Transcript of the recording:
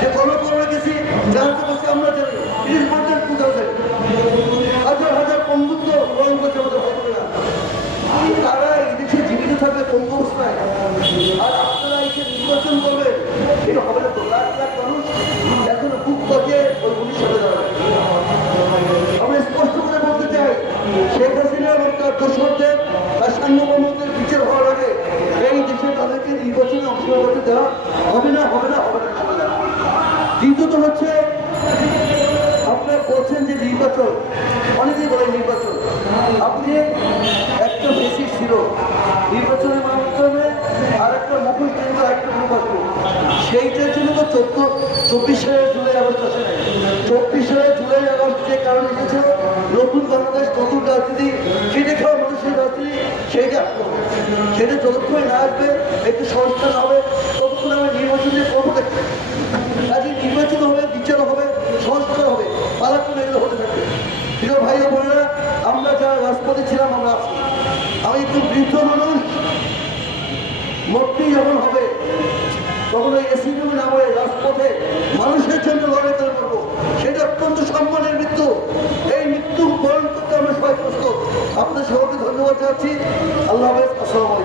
যে গণকবরে গেছি জানতে পারছি আমরা জানি 30% 2000 হাজার হাজার বন্ধুত্ব গ্রহণ করছে আমাদের ভক্তরা। তারা এই দেশে জীবিত থাকবে কোন অবস্থায়? আর আপনারা এসে নির্বাচন করবেন, এটা হবে না তো। লাখ লাখ মানুষ এখন বুক বাজিয়ে ওই পুলিশ সাথে দাঁড়াবে। আমরা স্পষ্ট করে বলতে চাই, শেখ হাসিনা এবং তার দোসরদের আর সাংবাদিকদের বিচার হওয়ার আগে এই দেশে তাদেরকে নির্বাচনে অংশগ্রহণ করতে দেওয়া হবে না, হবে না, হবে না। দ্বিতীয়ত হচ্ছে, আপনারা বলছেন যে নির্বাচন, অনেকেই বলে নির্বাচন, আপনি একটা বেশি ছিল নির্বাচনের মাধ্যমে আর একটা মুখোশ কেন্দ্র একটা নির্বাচন, সেইটার জন্য তো 24 সালের জুলাই আগস্ট আসে নাই। 24 সালের জুলাই আগস্ট যে কারণ এসেছিল নতুন বাংলাদেশ, নতুন রাজনীতি, সেটা খাওয়া মানুষের রাজনীতি, সেইটা আসতে হবে। সেটা যতক্ষণ না আসবে, একটু সংস্কার হবে, ততক্ষণ আমরা নির্বাচনের করবো দেখতে। কাজে নির্বাচন হবে, বিচার হবে, সংস্কার হবে, পালাক্রম এগুলো হতে থাকবে। প্রিয় ভাই ও বোনেরা, আমরা যারা রাজপথে ছিলাম আমরা আছি। আমি একটু বৃদ্ধ মানুষ, মরতেই যখন হবে তখন ওই এসি রুমে না হয়ে রাজপথে মানুষের জন্য লড়াই করে করবো। সেটা অত্যন্ত সম্মানের মৃত্যু। এই মৃত্যু বরণ করতে আমরা সবাই প্রস্তুত। আপনাদের সবাইকে ধন্যবাদ জানাচ্ছি। আল্লাহ হাফেজ। আসসালামু আলাইকুম।